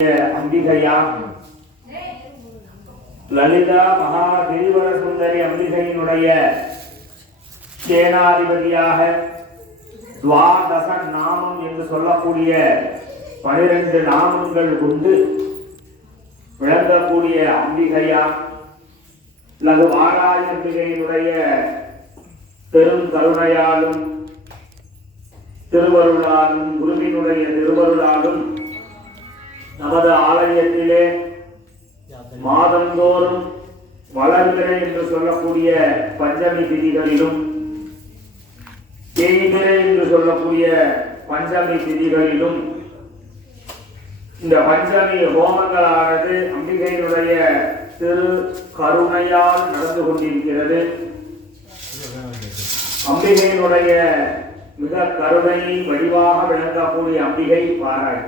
அம்பிகையா லலிதா மகா கிரிவர சுந்தரி அம்பிகையினுடைய சேனாதிபதியாக துவாதச நாமம் என்று சொல்லக்கூடிய பனிரெண்டு நாமங்கள் கொண்டு விளங்கக்கூடிய அம்பிகையா? லகு வாராய அம்பிகையினுடைய பெரும் கருணையாலும் திருவருளாலும் குருவினுடைய திருவருளாலும் நமது ஆலயத்திலே மாதந்தோறும் வளர்பிறை என்று சொல்லக்கூடிய பஞ்சமி திதிகளிலும் தேய்பிறை என்று சொல்லக்கூடிய பஞ்சமி திதிகளிலும் இந்த பஞ்சமி ஹோமங்களானது அம்பிகையினுடைய திரு கருணையால் நடந்து கொண்டிருக்கிறது. அம்பிகையினுடைய மிக கருணையை வடிவாக விளங்கக்கூடிய அம்பிகை பாராய்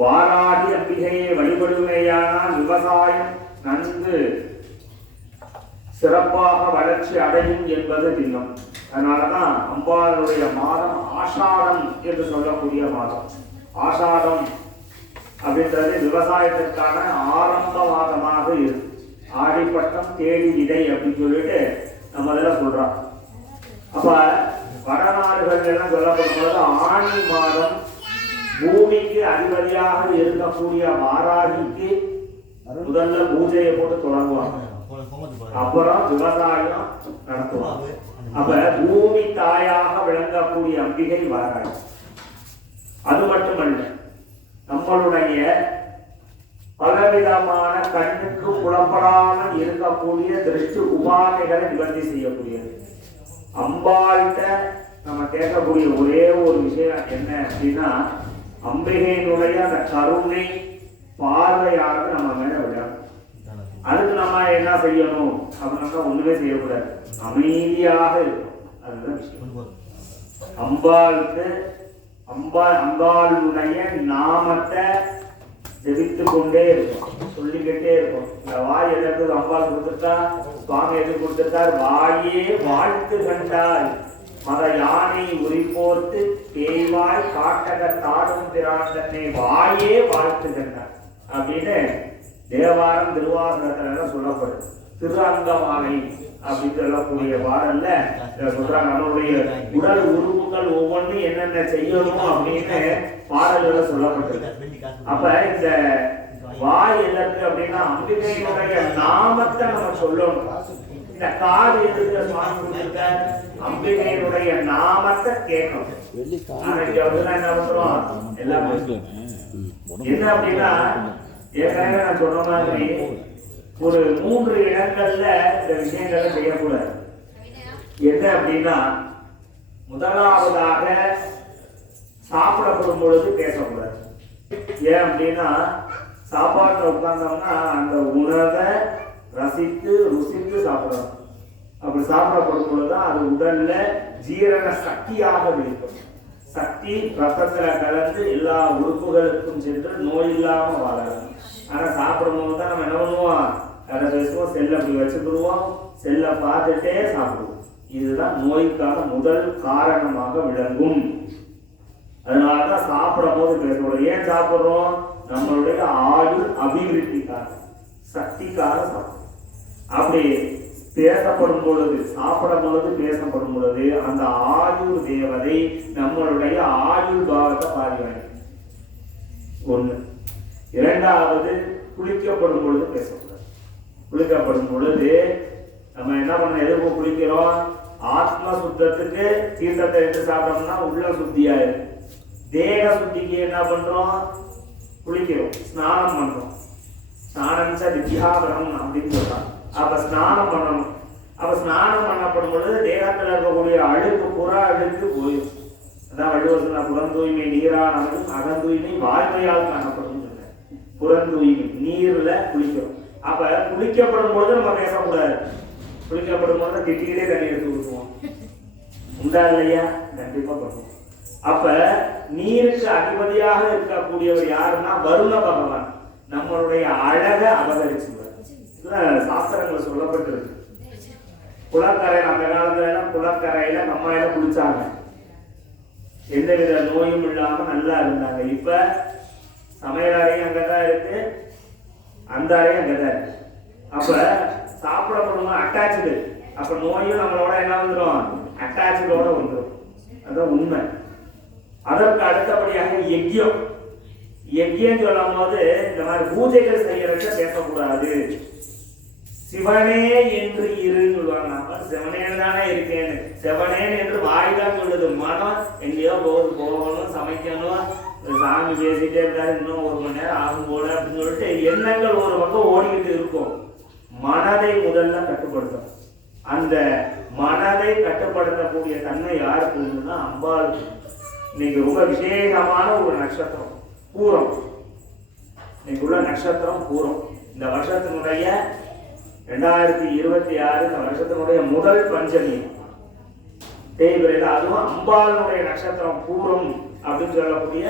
வாராகி அம்பிகையை வழிபடுமையானால் விவசாயம் நன்கு சிறப்பாக வளர்ச்சி அடையும் என்பது திண்ணம். அதனாலதான் அம்பாளுடைய மாதம் ஆஷாடம் என்று சொல்லக்கூடிய மாதம். ஆஷாடம் அப்படின்றது விவசாயத்திற்கான ஆரம்ப மாதமாக இருக்கு ஆடிப்பட்டம் தேடி விதை அப்படின்னு சொல்லிட்டு நம்ம இதில் சொல்றோம். அப்ப வடநாடுகள் எல்லாம் சொல்லப்படும் பொழுது ஆணி மாதம் பூமிக்கு அதிபதியாக இருக்கக்கூடிய மாராஜிக்கு முதல்ல பூஜையை போட்டு தொடங்குவாங்க. அப்புறம் விவசாயம் நடத்துவாங்க. அப்ப பூமி தாயாக விளங்கக்கூடிய அம்பிகை வராங்க அது மட்டுமல்ல நம்மளுடைய பலவிதமான கண்ணுக்கு புலப்படாமல் இருக்கக்கூடிய திருஷ்டி உபாதைகளை நிவர்த்தி செய்யக்கூடியது. அம்பாள்கிட்ட நம்ம கேட்கக்கூடிய ஒரே ஒரு விஷயம் என்ன அப்படின்னா அம்பிகையினுடைய அந்த கருணை பார்வையானது நம்ம மேல விடணும் அதுக்கு நம்ம என்ன செய்யணும்? அப்படின்னா ஒண்ணுமே செய்யக்கூடாது. அமைதியாக இருக்கும் அதுதான் விஷயம். அம்பாளுக்கு அம்பா அம்பாளுடைய நாமத்தை ஜெபித்து கொண்டே இருக்கும் சொல்லிக்கிட்டே இருக்கும் இந்த வாய் எதற்கு அம்பாள் கொடுத்துட்டா? சுவாமி எது கொடுத்துட்டார்? வாயே வாழ்த்து கண்டார் மத யானை உரிப்போர்த்து பேய்வாய் காட்டக தாடும் திராண்டனை வாயே வாழ்த்துகின்றார் அப்படின்னு தேவாரம் திருவாசகத்துல சொல்லப்படுது. திருஅங்கமாலை அப்படின்னு சொல்லக்கூடிய பாடல்ல சொல்றாங்க நம்மளுடைய உடல் உறுப்புகள் ஒவ்வொன்றும் என்னென்ன செய்யணும் அப்படின்னு பாடல்கள சொல்லப்பட்டது. அப்ப இந்த வாய் எதற்கு அப்படின்னா அம்பிகையினுடைய நாமத்தை நம்ம சொல்லணும். இந்த காது எதுக்கு சுவாமி கொடுத்திருக்க அம்பிகையினுடைய நாமத்தை கேட்கணும். என்ன பண்றோம் எல்லாம் என்ன அப்படின்னா ஏற்கனவே நான் சொன்ன மாதிரி ஒரு மூன்று இடங்கள்ல இந்த விஷயங்களை செய்யக்கூடாது. என்ன அப்படின்னா முதலாவதாக சாப்பிடப்படும் பொழுது பேசக்கூடாது. ஏன் அப்படின்னா சாப்பாட்டில் உட்கார்ந்தோம்னா அந்த உணவை ரசித்து ருசித்து சாப்பிடணும். அப்படி சாப்பிடப்படும் பொழுதுதான் அது உடல்ல ஜீரண சக்தியாக இருக்கும் சக்தி ரத்தத்துல கலந்து எல்லா உறுப்புகளுக்கும் சென்று நோய் இல்லாம வாழலாம். ஆனா சாப்பிடும் போது தான் நம்ம என்ன பண்ணுவோம்? அதை பேசுவோம் செல்லை அப்படி வச்சுக்கிடுவோம். செல்லை பார்த்துட்டே சாப்பிடுவோம். இதுதான் நோய்க்கான முதல் காரணமாக விளங்கும். அதனாலதான் சாப்பிடும் போது பேசக்கூடாது. ஏன் சாப்பிடுறோம்? நம்மளுடைய ஆயுள் அபிவிருத்திக்காக சக்திக்காக சாப்பிடுறோம். அப்படி பேசப்படும் பொழுது சாப்பிடும் பொழுது பேசப்படும் பொழுது அந்த ஆயுள் தேவதை நம்மளுடைய ஆயுள் பாவத்தை பாதிவாங்க ஒன்று இரண்டாவது குளிக்கப்படும் பொழுது பேசக்கூடாது. குளிக்கப்படும் பொழுது நம்ம என்ன பண்ண எதுக்கு குளிக்கிறோம். ஆத்ம சுத்தத்துக்கு தீர்த்தத்தை எடுத்து சாப்பிட்டோம்னா உள்ள சுத்தியாயிரும் தேக சுத்திக்கு என்ன பண்றோம்? குளிக்கிறோம். ஸ்நானம் பண்றோம். ஸ்நானம் ச வித்யாபரம் அப்படின்னு சொல்றாங்க. அப்போ ஸ்நானம் பண்ணணும். அப்போ ஸ்நானம் பண்ணப்படும் பொழுது தேகத்தில் இருக்கக்கூடிய அழுக்கு புற அழுக்கு போயிடும் அதான் வள்ளுவர் புறந்தூய்மை நீரானது நீரானதும் அகன் தூய்மை வாய்மையால் காணப்படும் சொன்னார். புறந்தூய்மை நீரில் குளிக்கிறோம். அப்போ குளிக்கப்படும் பொழுது நம்ம பேசக்கூடாது. குளிக்கப்படும் பொழுது திட்டிகளே தண்ணி எடுத்து ஊற்றுவோம் உண்டா இல்லையா? கண்டிப்பாக பண்ணுவோம். அப்ப நீருக்கு அதிபதியாக இருக்கக்கூடியவர் யாருன்னா வருண பகவான். நம்மளுடைய அழக அபகரிச்சுவார். சாஸ்திரங்கள் சொல்லப்பட்டிருக்கு. குளக்கரை அந்த காலத்துல எல்லாம் குளக்கரையில கம்மாயில குளிச்சாங்க எந்தவித நோயும் இல்லாம நல்லா இருந்தாங்க. இப்ப சமையல் அறையும் அங்கதான் இருக்கு. அந்த அறையும் அங்கதான் இருக்கு. அப்ப சாப்பிடப்படுமா அட்டாச்சு அப்ப நோயும் நம்மளோட என்ன வந்துடும் அட்டாச்சோட வந்துடும் அதான் உண்மை. அதற்கு அடுத்தபடியாக யஜ்யம் யஜ்யம் சொல்லும் போது இந்த மாதிரி பூஜைகள் செய்யறத பேசக்கூடாது சிவனே என்று இருன்னு சொல்லுவாங்க. நம்ம சிவனேன்னு தானே இருக்கேன்னு. சிவனேன் என்று வாய் தான் சொல்லுது. மனம் எங்கேயோ போகுது. போகணும் சமைக்கணும். சாமி பேசிட்டே இருக்காரு. இன்னும் ஒரு மணி நேரம் ஆகும் போல அப்படின்னு சொல்லிட்டு எண்ணங்கள் ஒரு பக்கம் ஓடிக்கிட்டு இருக்கும். மனதை முதல்ல கட்டுப்படுத்தும் அந்த மனதை கட்டுப்படுத்தக்கூடிய தன்மை யாருக்கு உண்டுன்னா அம்பாளுக்கு இன்னைக்கு ரொம்ப விசேஷமான ஒரு நட்சத்திரம். பூரம். இன்னைக்கு உள்ள நட்சத்திரம் பூரம். இந்த வருஷத்தினுடைய ரெண்டாயிரத்தி இருபத்தி ஆறு இந்த வருஷத்தினுடைய முதல் பஞ்சமி. தேய்பிரையில் அதுவும் அம்பாளனுடைய நட்சத்திரம் பூரம் அப்படின்னு சொல்லக்கூடிய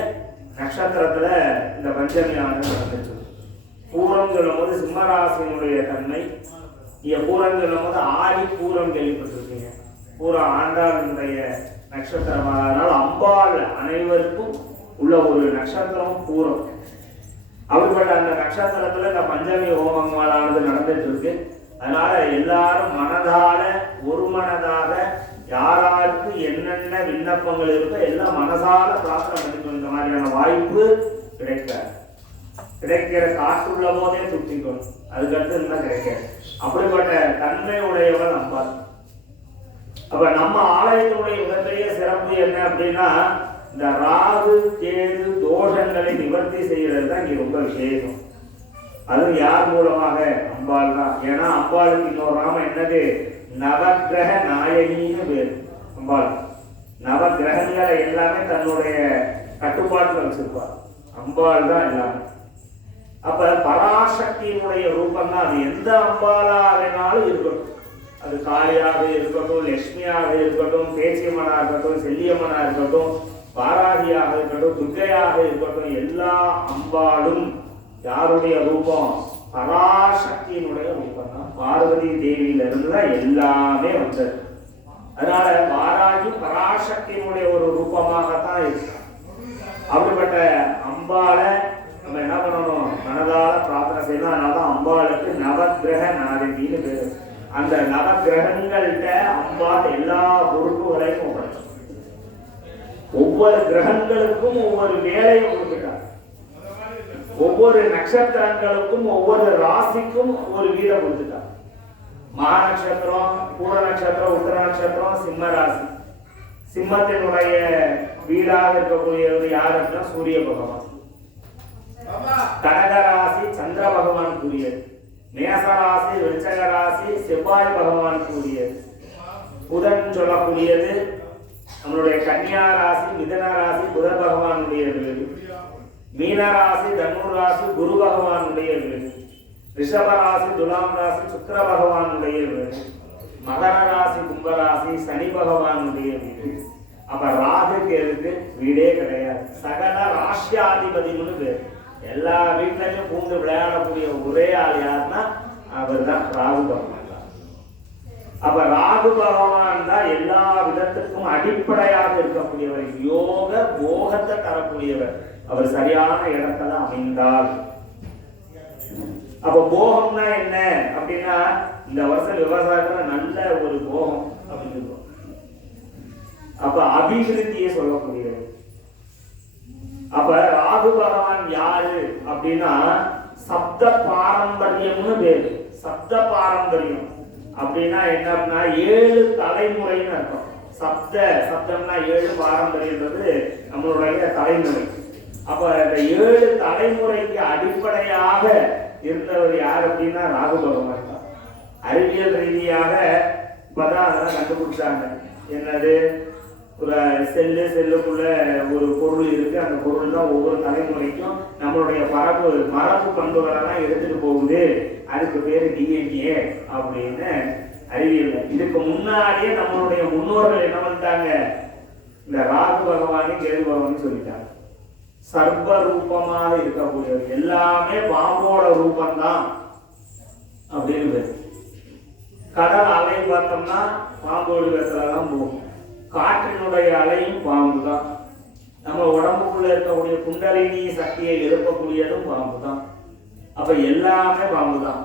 நட்சத்திரத்தில் இந்த பஞ்சமியானது நடந்துச்சு. பூரம் சொல்லும் போது சிம்மராசினுடைய தன்மை. இங்கே பூரம் சொல்லும் போது ஆடி பூரம் கேள்விப்பட்டிருக்கீங்க. பூரம் ஆண்டாளுடைய நட்சத்திரம். அதனால் அம்பாள் அனைவருக்கும் உள்ள ஒரு நட்சத்திரம் பூரம். அப்படிப்பட்ட அந்த நட்சத்திரத்துல இந்த பஞ்சமி ஹோமம் நடந்துட்டு இருக்கு அதனால எல்லாரும் மனதால ஒரு மனதாக யாராருக்கு என்னென்ன விண்ணப்பங்கள் இருக்கோ எல்லாம் மனதால பிரார்த்தனை பண்ணிக்கணும். இந்த மாதிரியான வாய்ப்பு கிடைக்காது. கிடைக்கிற காற்றுள்ள போதே சுத்திக்கணும். அதுக்கடுத்து இருந்தா கிடைக்காது. அப்படிப்பட்ட தன்மை உடையவன் நம்பார் அப்ப நம்ம ஆலயத்தினுடைய மிகப்பெரிய சிறப்பு என்ன அப்படின்னா இந்த ராகு கேது தோஷங்களை நிவர்த்தி செய்யறது தான் இங்க ரொம்ப விசேஷம். அதுவும் யார் மூலமாக? அம்பாள் தான். ஏன்னா அம்பாளுக்கு இன்னொரு நாம என்னது? நவக்கிரக நாயகின்னு பேர் அம்பாள். நவக்கிரகங்களை எல்லாமே தன்னுடைய கட்டுப்பாட்டில் வச்சிருப்பார் அம்பாள் தான் எல்லாமே. அப்ப பராசக்தியினுடைய ரூபம் தான் அது எந்த அம்பாலா வேணாலும் இருக்கட்டும். அது காளியாக இருக்கட்டும் லட்சுமியாக இருக்கட்டும் பேச்சியம்மனா இருக்கட்டும் செல்லியம்மனா இருக்கட்டும் பாராகியாக இருக்கட்டும் துர்கையாக இருக்கட்டும் எல்லா அம்பாளும் யாருடைய ரூபம்? பராசக்தியினுடைய ரூபம் தான் பார்வதி தேவியிலிருந்து தான் எல்லாமே வந்தது. அதனால வாராகி பராசக்தியினுடைய ஒரு ரூபமாகத்தான் இருக்கு அப்படிப்பட்ட அம்பாளை நம்ம என்ன பண்ணணும்? மனதால பிரார்த்தனை செய்யணும். அதனாலதான் அம்பாளுக்கு நவகிரக நாரதினு பேரு. அந்த நவகிரகங்கள்கிட்ட அம்பாள் எல்லா பொறுப்புகளையும் ஒவ்வொரு கிரகங்களுக்கும் ஒவ்வொரு வேலையும் கொடுத்துட்டார் ஒவ்வொரு நட்சத்திரங்களுக்கும் ஒவ்வொரு ராசிக்கும் ஒரு வீதம் கொடுத்துட்டார் மகா நட்சத்திரம் பூர நட்சத்திரம் உத்தர நட்சத்திரம் சிம்ம ராசி. சிம்மத்தினுடைய வீடாக இருக்கக்கூடியவர் யார் அப்படின்னா சூரிய பகவான். கடகராசி சந்திர பகவான் கூறியது மேசராசி விருச்சக ராசி செவ்வாய் பகவான் கூறியது புதன் சொல்லக்கூடியது நம்மளுடைய கன்னியா ராசி மிதன ராசி புத பகவானுடைய வீடு மீனராசி ராசி ராசி குரு பகவானுடைய வீடு ரிஷப ராசி துலாம் ராசி சுக்கர பகவானுடைய வீடு மகர ராசி கும்பராசி சனி பகவானுடைய வீடு அப்ப ராகுக்கு எதுக்கு? வீடே கிடையாது. சகல ராசியாதிபதினு பேர் எல்லா வீட்லையும் பூந்து விளையாடக்கூடிய ஒரே ஆள் யாருன்னா அவர் தான் ராகு பகவான். தான் அப்ப ராகு பகவான் தான் எல்லா விதத்துக்கும் அடிப்படையாக இருக்கக்கூடியவர். யோக போகத்தை தரக்கூடியவர். அவர் சரியான இடத்துல அமைந்தார். அப்ப போகம்னா என்ன? அப்படின்னா இந்த வருஷம் விவசாயத்துல நல்ல ஒரு போகம் அப்படின்னு சொல்லுவோம் அப்ப அபிவிருத்தியை சொல்லக்கூடியது அப்ப ராகு பகவான் யாரு அப்படின்னா சப்த பாரம்பரியம்னு பேரு. சப்த பாரம்பரியம். அப்படின்னா என்ன அப்படின்னா ஏழு தலைமுறைன்னு அர்த்தம். சப்த சப்தம்னா ஏழு பாரம்பரியன்றது நம்மளுடைய தலைமுறை. அப்ப இந்த ஏழு தலைமுறைக்கு அடிப்படையாக இருந்தவர் யார் அப்படின்னா ராகு பகவான் தான். அறிவியல் ரீதியாக இப்பதான் அதெல்லாம் கண்டுபிடிச்சாங்க. என்னது? ஒரு செல்லு செல்லுக்குள்ள ஒரு பொருள் இருக்கு. அந்த பொருள் தான் ஒவ்வொரு தலைமுறைக்கும் நம்மளுடைய பரப்பு மரபு பண்புகளெல்லாம் எடுத்துட்டு போகுது. அதுக்கு பேரு டிஎன்ஏ அப்படின்னு அறிவியல் இதுக்கு முன்னாடியே நம்மளுடைய முன்னோர்கள் என்ன பண்ணிட்டாங்க? இந்த ராகு பகவானே கேது பகவான் சொல்லிட்டாங்க. சர்வ ரூபமாக இருக்கக்கூடியது எல்லாமே பாம்போட ரூபம்தான் அப்படின்னு கடல் அலை பார்த்தோம்னா பாம்போடு இடத்துல தான் போகும். காற்றினுடைய அலையும் பாம்பு தான் நம்ம உடம்புக்குள்ள இருக்கக்கூடிய குண்டலினி சக்தியை எழுப்பக்கூடியதும் பாம்பு தான் அப்ப எல்லாமே பாம்பு தான்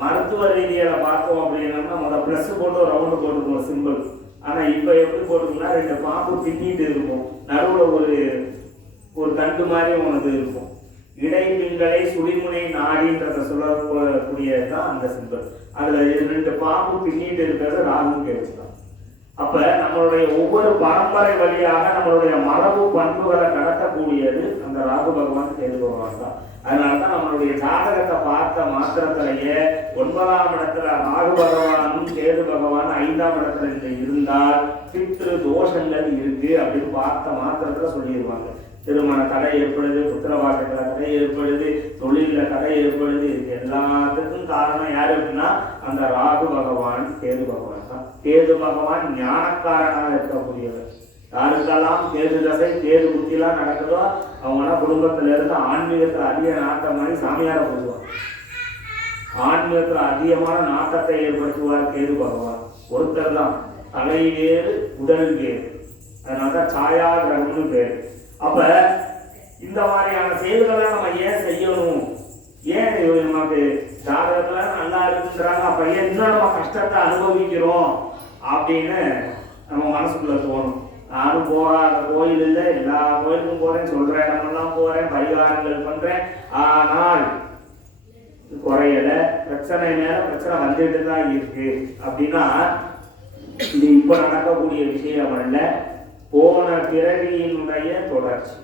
மருத்துவ ரீதியில பார்த்தோம் அப்படின்னா முத ப்ளஸ் போட்டு ஒரு ரவுண்டு போட்டுக்குவோம் சிம்பிள் ஆனா இப்ப எப்படி போட்டுக்கோம்னா ரெண்டு பாம்பு பின்னிட்டு இருக்கும். நடுவுல ஒரு ஒரு தண்டு மாதிரி உனது இருக்கும். இடைமின்களை சுழிமுனை நாடின்றத சொல்லக்கூடியது தான் அந்த சிம்பிள் அதுல ரெண்டு பாம்பு பின்னிட்டு இருக்கிறது ராகு கேது தான் அப்ப நம்மளுடைய ஒவ்வொரு பரம்பரை வழியாக நம்மளுடைய மரபு பண்புகளை கடத்தக்கூடியது அந்த ராகு பகவான் கேது பகவான் தான். அதனாலதான் நம்மளுடைய ஜாதகத்தை பார்த்த மாத்திரத்திலேயே ஒன்பதாம் இடத்துல ராகு பகவானும் கேது பகவான் ஐந்தாம் இடத்துல இருந்தால் பித்ரு தோஷங்கள் இருக்கு அப்படின்னு பார்த்த மாத்திரத்துல சொல்லிடுவாங்க. திருமண தடை ஏற்படுது புத்திரவாசத்துல தடை ஏற்படுது தொழில தடை ஏற்படுது இது எல்லாத்துக்கும் காரணம் யாரு அப்படின்னா அந்த ராகு பகவான் கேது பகவான் தான். கேது பகவான் ஞானக்காரனாக இருக்கக்கூடியவர். யாருக்கெல்லாம் கேது தசை கேது புத்திலாம் நடக்குதோ அவங்கன்னா குடும்பத்துல இருந்து ஆன்மீகத்துல அதிக நாட்டம் மாதிரி சாமியார போடுவாங்க ஆன்மீகத்துல அதிகமான நாட்டத்தை ஏற்படுத்துவார் கேது பகவான். ஒருத்தர் தான் தலை வேறு உடல் வேறு. அதனாலதான் சாயா கிரகம்னு பேர். அப்ப இந்த மாதிரியான செயல்களை நம்ம ஏன் செய்யணும்? ஏன் நமக்கு ஜாதகத்துல நல்லா இருக்குன்றாங்க? அப்ப ஏன் இன்னும் நம்ம கஷ்டத்தை அனுபவிக்கிறோம்? அப்படின்னு நம்ம மனசுக்குள்ள தோணும். நானும் போகாத கோயில் இல்லை. எல்லா கோயிலுக்கும் போறேன் சொல்றேன் இடமெல்லாம் போறேன் பரிகாரங்கள் பண்றேன். ஆனால் குறையல. பிரச்சனை மேல பிரச்சனை வந்துட்டு தான் இருக்கு. அப்படின்னா இது இப்போ நடக்கக்கூடிய விஷயம் அல்ல. போன பிறவியினுடைய தொடர்ச்சி.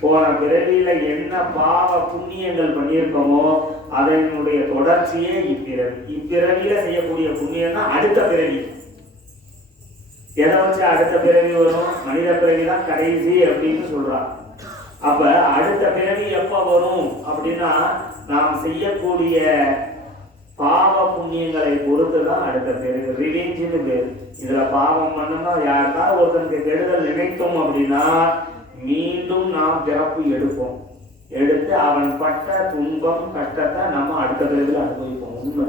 போன பிறவியில என்ன பாவ புண்ணியங்கள் பண்ணியிருக்கோமோ அதனுடைய தொடர்ச்சியே இப்பிறவி. இப்பிறவியில செய்யக்கூடிய புண்ணியம் தான் அடுத்த பிறவி. எதை வச்சு அடுத்த பிறவி வரும்? மனித பிறவி தான் கடைசி அப்படின்னு சொல்றான் அப்ப அடுத்த பிறவி எப்ப வரும் அப்படின்னா நாம் செய்யக்கூடிய பாவ புண்ணியங்களை பொறுத்து தான் அடுத்த பிறவி ரிவெஞ்சுன்னு பேர். இதுல பாவம் பண்ணோம்னா யாருக்காவது ஒருத்தனுக்கு கெடுதல் நினைத்தோம் அப்படின்னா மீண்டும் நாம் பிறப்பு எடுப்போம். எடுத்து அவன் பட்ட துன்பம் கஷ்டத்தை நம்ம அடுத்த பிறவில அனுபவிப்போம். உண்மை.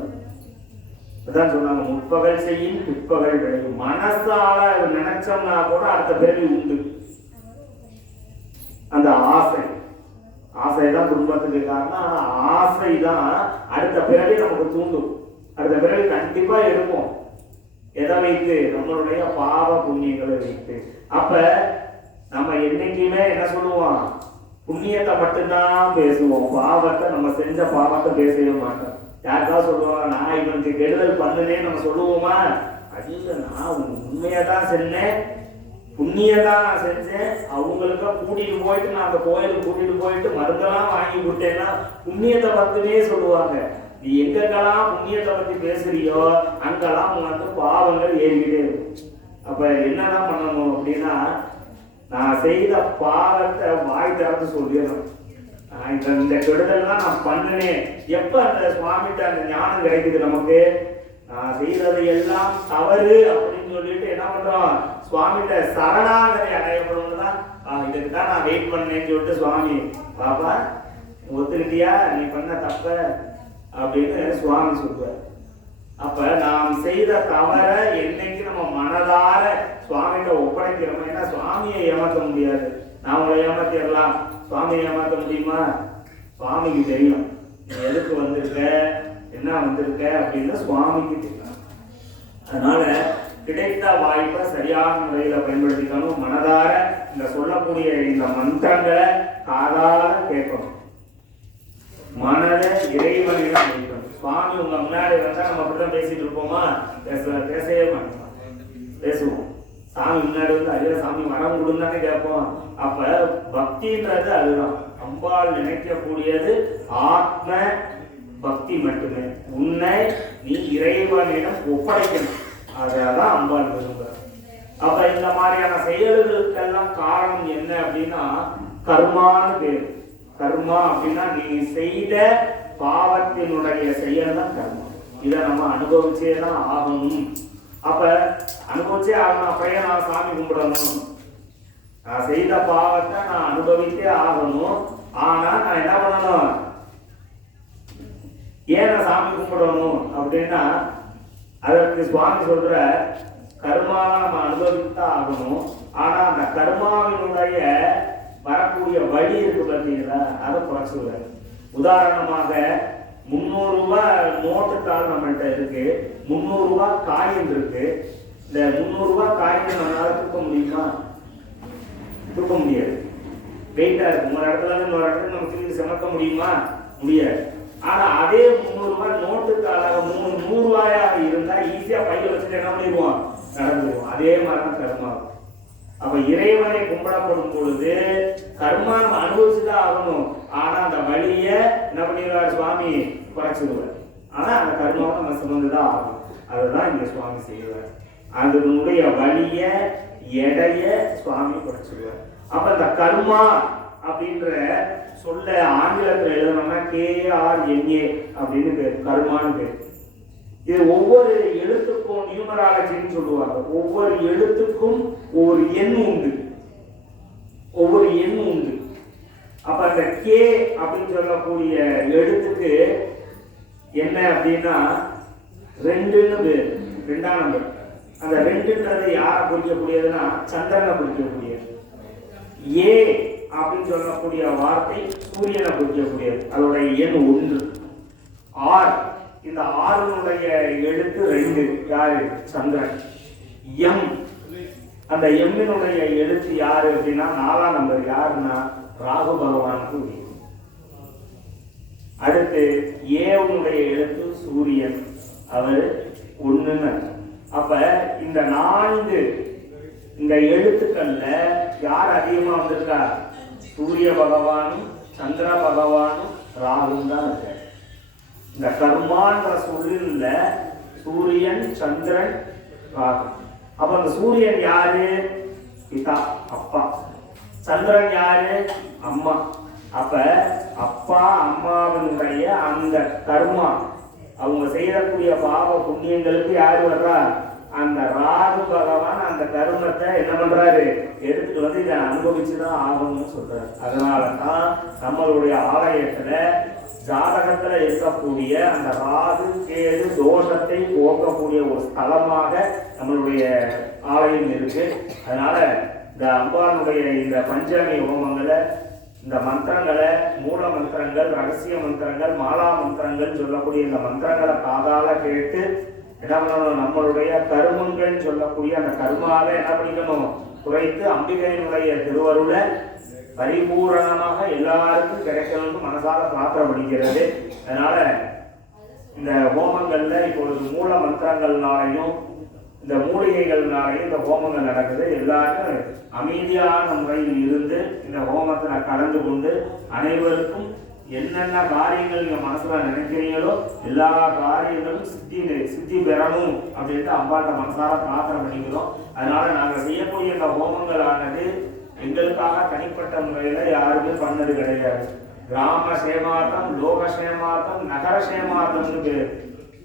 அதான் சொன்னாங்க முற்பகல் செய்யும் பிற்பகல் விளையும். மனசால நினைச்சோம்னா கூட அடுத்த பேருக்கு உண்டு. அந்த ஆசை. ஆசை தான் துன்பத்துக்கு காரணம் ஆனால் ஆசை தான் அடுத்த பிறகு நமக்கு தூண்டும். அடுத்த பிறகு கண்டிப்பாக எடுப்போம். எதை வைத்து? நம்மளுடைய பாவ புண்ணியங்களை வைத்து. அப்ப நம்ம என்னைக்குமே என்ன சொல்லுவோம்? புண்ணியத்தை மட்டும்தான் பேசுவோம். பாவத்தை நம்ம செஞ்ச பாவத்தை பேசவே மாட்டோம். யாருக்காவது சொல்லுவாங்க நான் இவனுக்கு கெடுதல் பண்ணுனே நம்ம சொல்லுவோமா? அது நான் உண்மையாக தான் செஞ்சேன். புண்ணியம் தான் நான் செஞ்சேன். அவங்களுக்கு கூட்டிட்டு போயிட்டு நான் அந்த கோயிலுக்கு கூட்டிட்டு போயிட்டு மருந்தெல்லாம் வாங்கி கொடுத்தேன்னா புண்ணியத்தை பத்தினே சொல்லுவாங்க. நீ எங்கெங்கெல்லாம் புண்ணியத்தை பத்தி பேசுறியோ அங்கெல்லாம் உனக்கு பாவங்கள் ஏறிக்கிட்டே இருக்கும். அப்ப என்னதான் பண்ணணும் அப்படின்னா நான் செய்த பாவத்தை வாய் திறந்து சொல்லிடணும். நான் இந்த இந்த கெடுதல்லாம் நான் பண்ணினேன் எப்ப அந்த சுவாமிகிட்ட அந்த ஞானம் கிடைக்குது நமக்கு? நான் செய்ததை எல்லாம் தவறு அப்படின்னு சொல்லிட்டு என்ன பண்றோம்? சுவாமிகிட்ட சரணாகதி அடையப்படும் தான் இதுக்கு தான் நான் வெயிட் பண்ணேன்னு சொல்லிட்டு சுவாமி பாப்பா ஒத்துக்கிட்டியா? நீ பண்ண தப்ப அப்படின்னு சுவாமி சொல்றாரு அப்ப நாம் செய்த தவற என்னைக்கு நம்ம மனதார சுவாமிகிட்ட ஒப்படைக்கிறோம் ஏன்னா சுவாமியை ஏமாற்ற முடியாது. நான் ஏமாத்திடலாம் சுவாமியை ஏமாற்ற முடியுமா? சுவாமிக்கு தெரியும். நீ எதுக்கு வந்திருக்க? என்ன வந்திருக்க? அப்படின்னு சுவாமிக்கு தெரியும். அதனால கிடைத்த வாய்ப்பை சரியான முறையில பயன்படுத்திக்கணும். மனதார இந்த சொல்லக்கூடிய இந்த மந்திரங்களை காதால கேட்கணும். மனதை இறைவனிடம் வைக்கணும் சுவாமி உங்க முன்னாடி வந்தா நம்ம அப்படிதான் பேசிட்டு இருப்போமா? பேச பேசவே மாட்டோம். பேசுவோம். சாமி முன்னாடி வந்து ஐயா சாமி வரம் கொடுந்தானே கேட்போம். அப்ப பக்தின்றது அதுதான். அம்பாள் நினைக்கக்கூடியது ஆத்ம பக்தி மட்டுமே. உன்னை நீ இறைவனிடம் ஒப்படைக்கணும். அதான் அம்பாள் விரும்புகிறார் அப்ப இந்த மாதிரியான செயல்களுக்கெல்லாம் காரணம் என்ன அப்படின்னா கர்மான்னு பேர். கர்மா அப்படின்னா நீ செய்த பாவத்தினுடைய செயல் தான் கர்மா. இதை நம்ம அனுபவிச்சே தான் ஆகணும். அப்ப அனுபவிச்சே ஆகணும். அப்படியே நான் சாமி கும்பிடணும்? நான் செய்த பாவத்தை நான் அனுபவித்தே ஆகணும். ஆனா நான் என்ன பண்ணணும்? ஏன் நான் சாமி கும்பிடணும் அப்படின்னா அதற்கு சுவாமி சொல்ற கர்மாவை நம்ம அனுபவித்தான் ஆகணும். ஆனா அந்த கர்மாவினுடைய வரக்கூடிய வழி இருக்கு பார்த்தீங்களா? அதை குறைச்சிடுவார் உதாரணமாக முந்நூறு ரூபாய் நோட்டு தாள் நம்மள்ட்ட இருக்கு. முந்நூறு ரூபாய் காயின் இருக்கு. இந்த முந்நூறு ரூபாய் காயின் நம்மளால தூக்க முடியுமா? தூக்க முடியாது. வெயிட்டா இருக்கு. ஒரு இடத்துல இருந்து இன்னொரு இடத்துல நம்ம திரும்பி சுமக்க முடியுமா? முடியாது. ஆனா அதே முந்நூறு ரூபாய் நோட்டு மூணு நூறு ரூபாயாக இருந்தா ஈஸியா பையில வச்சுட்டு என்ன பண்ணிடுவோம் நடந்துருவோம் அதே மாதிரி தான் கர்மா. அப்ப இறைவனை கும்பிடப்படும் பொழுது கர்மா நம்ம அனுபவிச்சுதான் ஆகணும். ஆனா அந்த வழிய என்ன பண்ணிடுவார் சுவாமி? குறைச்சிடுவார். ஆனா அந்த கர்மாவை நம்ம சுமந்துதான் ஆகணும். அதுதான் இங்க சுவாமி செய்வார். அதனுடைய வழிய எடைய சுவாமி குறைச்சிடுவார். அப்ப இந்த கர்மா அப்படின்ற சொல்ல ஆங்கிலத்தில் எழுதணும்னா கே ஆர் அப்படின்னு பேர் கர்மான்னு பேர். இது ஒவ்வொரு எழுத்துக்கும் நியூமராலஜின்னு சொல்லுவாங்க. ஒவ்வொரு எழுத்துக்கும் ஒரு எண் உண்டு. ஒவ்வொரு எண் உண்டு. அப்ப அந்த கே அப்படின்னு சொல்லக்கூடிய எழுத்துக்கு என்ன அப்படின்னா ரெண்டுன்னு பேர் ரெண்டாம் நம்பர் அந்த ரெண்டுன்றது யாரை குறிக்கக்கூடியதுன்னா சந்திரனை குறிக்கக்கூடியது. ஏ அப்படின்னு சொல்லக்கூடிய வார்த்தை சூரியனை குறிக்கக்கூடியது அதோடைய எண் ஒன்று. ஆர் இந்த ஆறுனுடைய எழுத்து ரெண்டு. யாரு? சந்திரன். எம். அந்த எம்மினுடைய எழுத்து யாரு அப்படின்னா நாலாம் நம்பர் யாருன்னா ராகு பகவானுக்கு உரிய அடுத்து ஏவுனுடைய எழுத்து சூரியன். அவர் ஒண்ணுன்னு அப்ப இந்த நான்கு இந்த எழுத்துக்கள்ல யார் அதிகமா வந்திருக்கா? சூரிய பகவானும் சந்திர பகவானும் ராகும் தான் இருக்கார். இந்த கர்மான்ற சொல்லில் சூரியன் சந்திரன் ராகு. அப்ப அந்த சூரியன் யாரு? பிதா அப்பா. சந்திரன் யாரு? அம்மா. அப்ப அப்பா அம்மாவினுடைய அந்த கர்மா. அவங்க செய்யக்கூடிய பாவ புண்ணியங்களுக்கு யார் வர்றா? அந்த ராகு பகவான் அந்த கர்மத்தை என்ன பண்றாரு? எடுத்துட்டு வந்து இதை அனுபவிச்சுதான் ஆகணும்னு சொல்றாரு. அதனால தான் நம்மளுடைய ஆலயத்துல ஜாதகத்துல இருக்கக்கூடிய அந்த ராகு கேது தோஷத்தை போக்கக்கூடிய ஒரு ஸ்தலமாக நம்மளுடைய ஆலயம் இருக்கு. அதனால இந்த அம்பானுடைய இந்த பஞ்சமி ஹோமங்களை இந்த மந்திரங்களை மூல மந்திரங்கள் ரகசிய மந்திரங்கள் மாலா மந்திரங்கள் சொல்லக்கூடிய இந்த மந்திரங்களை காதால கேட்டு என்ன பண்ணணும் நம்மளுடைய கருமங்கள் சொல்லக்கூடிய அந்த கருமாவை என்ன பண்ணிக்கணும்? குறைத்து அம்பிகையினுடைய திருவருளை பரிபூரணமாக எல்லாருக்கும் கிடைக்கணும்னு மனசார பிரார்த்தனை பண்ணிக்கிறது அதனால இந்த ஹோமங்கள்ல இப்பொழுது மூல மந்திரங்கள்னாலையும் இந்த மூலிகைகள்னாலையும் இந்த ஹோமங்கள் நடக்குது. எல்லாரும் அமைதியான முறையில் இருந்து இந்த ஹோமத்துல கலந்து கொண்டு அனைவருக்கும் என்னென்ன காரியங்கள் நீங்கள் மனசில் நினைக்கிறீங்களோ எல்லா காரியங்களும் சித்தி சித்தி பெறணும் அப்படின்ட்டு அம்பாட்ட மனசார பிரார்த்தனை பண்ணிக்கிறோம். அதனால் நாங்கள் செய்யக்கூடிய இந்த ஹோமங்களானது எங்களுக்காக தனிப்பட்ட முறையில் யாருமே பண்ணது கிடையாது. கிராம சேமார்த்தம் லோக சேமார்த்தம் நகர சேமார்த்தம்னு பேர்.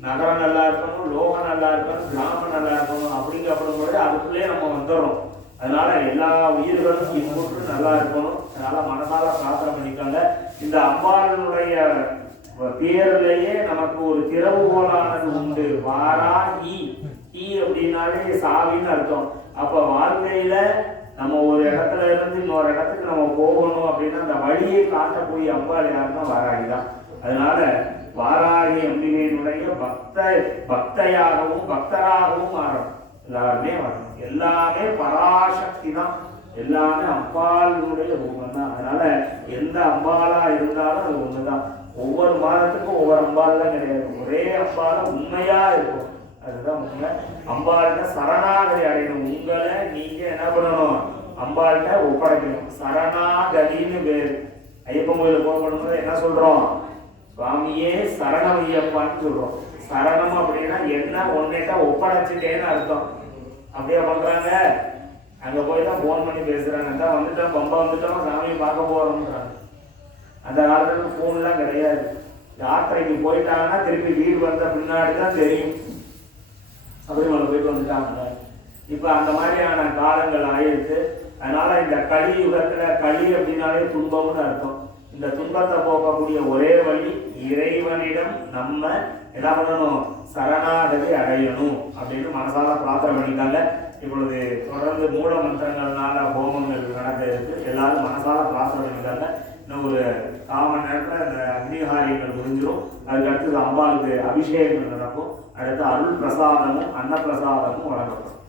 நகரம் நல்லா இருக்கணும் லோகம் நல்லா இருக்கணும் கிராமம் நல்லா இருக்கணும் அப்படிங்கப்படும் பொழுது அதுக்குள்ளேயே நம்ம வந்துடுறோம். அதனால எல்லா உயிர்களும் இன்புற்று நல்லா இருக்கணும். அதனால மனதால பிரார்த்தனை பண்ணிக்கோங்க. இந்த அம்பாளுடைய பேர்லயே நமக்கு ஒரு திறவுகோலானது உண்டு. வாரா ஈ. ஈ அப்படின்னாலே சாவின்னு அர்த்தம். அப்ப வாழ்க்கையில நம்ம ஒரு இடத்துல இருந்து இன்னொரு இடத்துக்கு நம்ம போகணும் அப்படின்னா அந்த வழியை காட்டக்கூடிய அம்பாள் யாருன்னா வாராகி தான். அதனால வாராகி அம்பிகையினுடைய பக்த பக்தையாகவும் பக்தராகவும் மாறணும். எல்லாருமே வரணும். எல்லாமே பராசக்தி தான். எல்லாமே அம்பாளுடைய ரூபம் தான். அதனால எந்த அம்பாலா இருந்தாலும் அது ஒண்ணுதான் ஒவ்வொரு மாதத்துக்கும் ஒவ்வொரு அம்பாள் தான் கிடையாது. ஒரே அம்பால உண்மையா இருக்கும். அதுதான் உண்மை. அம்பாள்கிட்ட சரணாகதி அடையணும். உங்களை நீங்க என்ன பண்ணணும்? அம்பாள்கிட்ட ஒப்படைக்கணும். சரணாகதின்னு பேரு. ஐயப்பன் கோயிலுக்கு போக பண்ணும்போது என்ன சொல்றோம்? சுவாமியே சரணம் ஐயப்பான்னு சொல்றோம். சரணம் அப்படின்னா என்ன? ஒன்னேட்டா ஒப்படைச்சிட்டேன்னு அர்த்தம். அப்படியே பண்றாங்க? அங்கே போய் தான் ஃபோன் பண்ணி பேசுகிறாங்க தான் வந்துட்டோம் பம்பா வந்துட்டோம் சாமியை பார்க்க போகிறோம்ன்றாங்க அந்த காலத்துக்கு ஃபோன்லாம் கிடையாது. யாத்திரைக்கு போயிட்டாங்கன்னா திருப்பி வீடு வந்த பின்னாடி தான் தெரியும். சபரிமலை போயிட்டு வந்துட்டாங்க இப்போ அந்த மாதிரியான காலங்கள் ஆயிடுச்சு. அதனால இந்த களி யுகத்தில் களி அப்படின்னாலே துன்பம்னு அர்த்தம். இந்த துன்பத்தை போக்கக்கூடிய ஒரே வழி இறைவனிடம் நம்ம என்ன பண்ணணும்? சரணாகதி அடையணும் அப்படின்னு மனசால பிரார்த்தனை பண்ணிட்டாங்க. இப்பொழுது தொடர்ந்து மூல மந்திரங்கள்னால ஹோமங்கள் நடக்க இருக்கு. எல்லாரும் மனசால பிரார்த்தனை இன்னும் ஒரு கால் மணி நேரத்தில் இந்த அக்னிகாரியங்கள் முடிஞ்சிடும் அதுக்கு அடுத்தது அம்பாளுக்கு அபிஷேகங்கள் நடக்கும். அடுத்து அருள் பிரசாதமும் அன்னப்பிரசாதமும் வழங்கப்படும்.